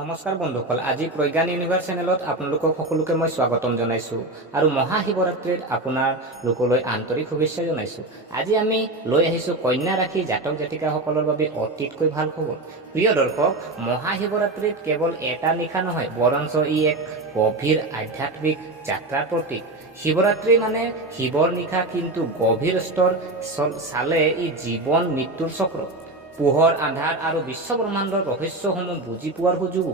নমস্কাৰ বন্ধুসকল, আজি প্ৰজ্ঞান ইউনিভাৰ্ছ চেনেলত আপোনালোকক সকলোকে মই স্বাগতম জনাইছোঁ আৰু মহাশিৱৰাত্ৰিত আপোনালোকলৈ আন্তৰিক শুভেচ্ছা জনাইছোঁ। আজি আমি লৈ আহিছোঁ কন্যা ৰাশি জাতক জাতিকাসকলৰ বাবে অতিতকৈ ভাল খবৰ। প্ৰিয় দৰ্শক, মহাশিৱৰাত্ৰিত কেৱল এটা নিশা নহয়, বৰঞ্চ ই এক গভীৰ আধ্যাত্মিক যাত্ৰাৰ প্ৰতীক। শিৱৰাত্ৰি মানে শিৱৰ নিশা, কিন্তু গভীৰ স্তৰ চালে ই জীৱন মৃত্যুৰ চক্ৰ, পোহৰ আন্ধাৰ আৰু বিশ্ব ব্ৰহ্মাণ্ডৰ ৰহস্যসমূহ বুজি পোৱাৰ সুযোগো।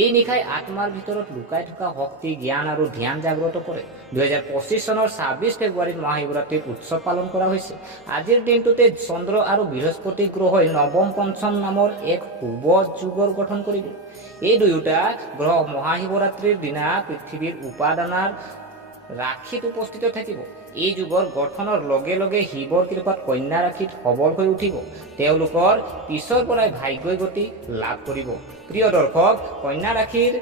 এই নিশাই আত্মাৰ ভিতৰত লুকাই থকা শক্তি, জ্ঞান আৰু ধ্যান জাগ্ৰত কৰে। 2025 চনৰ 26 ফেব্ৰুৱাৰীত মহাশিৱৰাত্ৰিৰ উৎসৱ পালন কৰা হৈছে। আজিৰ দিনটোতে চন্দ্ৰ আৰু বৃহস্পতি গ্ৰহই নৱম পঞ্চম নামৰ এক শুভ যুগৰ গঠন কৰিব। এই দুয়োটা গ্ৰহ মহাশিৱৰাত্ৰিৰ দিনা পৃথিৱীৰ উপাদানৰ ৰাশিত উপস্থিত থাকিব। এই যুগৰ গঠনৰ লগে লগে শিৱৰ কৃপাত কন্যা ৰাশিত সবল হৈ উঠিব। তেওঁলোকৰ পিছৰ পৰাই ভাগ্যই গতি লাভ কৰিব। প্ৰিয় দৰ্শক, কন্যা ৰাশিৰ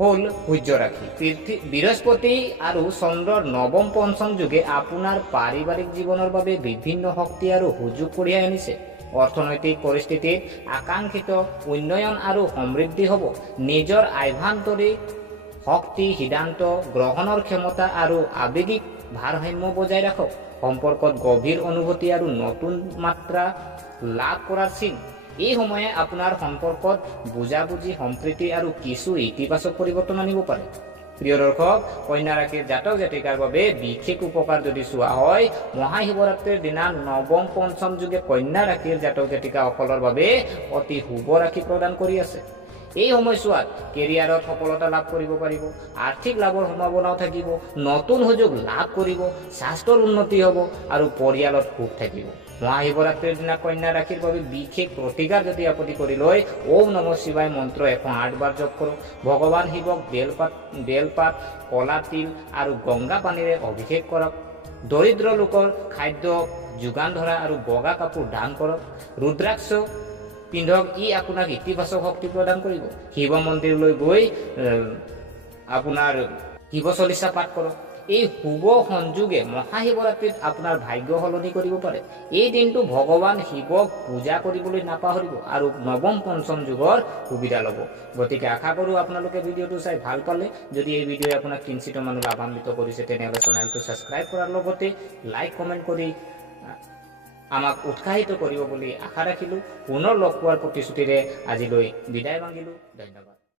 হ'ল সূৰ্য ৰাশি। বৃহস্পতি আৰু চন্দ্ৰৰ নৱম পঞ্চম যুগে আপোনাৰ পাৰিবাৰিক জীৱনৰ বাবে বিভিন্ন শক্তি আৰু সুযোগ কঢ়িয়াই আনিছে। অৰ্থনৈতিক পৰিস্থিতিত আকাংক্ষিত উন্নয়ন আৰু সমৃদ্ধি হ'ব। নিজৰ আভ্যন্তৰীণ শক্তি, সিদ্ধান্ত গ্ৰহণৰ ক্ষমতা আৰু আৱেগিক ভাৰসাম্য বজাই ৰাখক। সম্পৰ্কত গভীৰ অনুভূতি আৰু নতুন মাত্ৰা লাভ কৰাৰ চিন। এই সময়ে আপোনাৰ সম্পৰ্কত বুজাবুজি, সম্প্ৰীতি আৰু কিছু ইতিবাচক পৰিৱৰ্তন আনিব পাৰে। প্ৰিয় দৰ্শক, কন্যা ৰাশিৰ জাতক জাতিকাৰ বাবে বিশেষ উপকাৰ যদি চোৱা হয়, মহাশিৱৰাত্ৰিৰ দিনা নৱম পঞ্চম যুগে কন্যা ৰাশিৰ জাতক জাতিকাসকলৰ বাবে অতি শুভ ৰাশি প্ৰদান কৰি আছে। এই সময়ছোৱাত কেৰিয়াৰত সফলতা লাভ কৰিব পাৰিব, আৰ্থিক লাভৰ সম্ভাৱনাও থাকিব, নতুন সুযোগ লাভ কৰিব, স্বাস্থ্যৰ উন্নতি হ'ব আৰু পৰিয়ালত সুখ থাকিব। মহাশিৱৰাত্ৰিৰ দিনা কন্যা ৰাশিৰ বাবে বিশেষ প্ৰতিকাৰ যদি আপুনি কৰি লয়, ওম নমঃ শিৱায় মন্ত্ৰ 108 বাৰ জপ কৰক। ভগৱান শিৱক বেলপাত, কলা তিল আৰু গংগা পানীৰে অভিষেক কৰক। দৰিদ্ৰ লোকৰ খাদ্য যোগান ধৰা আৰু বগা কাপোৰ দান কৰক। ৰুদ্ৰাক্ষ পিন্ধক, ই আপোনাক ইতিবাচক শক্তি প্ৰদান কৰিব। শিৱ মন্দিৰলৈ গৈ আপোনাৰ শিৱ চলিচা পাঠ কৰক। এই শুভ সংযোগে মহাশিৱৰাত্ৰিত আপোনাৰ ভাগ্য সলনি কৰিব পাৰে। এই দিনটো ভগৱান শিৱক পূজা কৰিবলৈ নাপাহৰিব আৰু নৱম পঞ্চম যুগৰ সুবিধা ল'ব। গতিকে আশা কৰোঁ আপোনালোকে ভিডিঅ'টো চাই ভাল পালে। যদি এই ভিডিঅ'ই আপোনাক কিঞ্চিত মানুহ লাভান্বিত কৰিছে, তেনেহ'লে চেনেলটো ছাবস্ক্ৰাইব কৰাৰ লগতে লাইক কমেণ্ট কৰি আমাক উৎসাহিত কৰিব বুলি আশা ৰাখিলোঁ। পুনৰ লগ পোৱাৰ প্ৰতিশ্ৰুতিৰে আজিলৈ বিদায় মাগিলোঁ। ধন্যবাদ।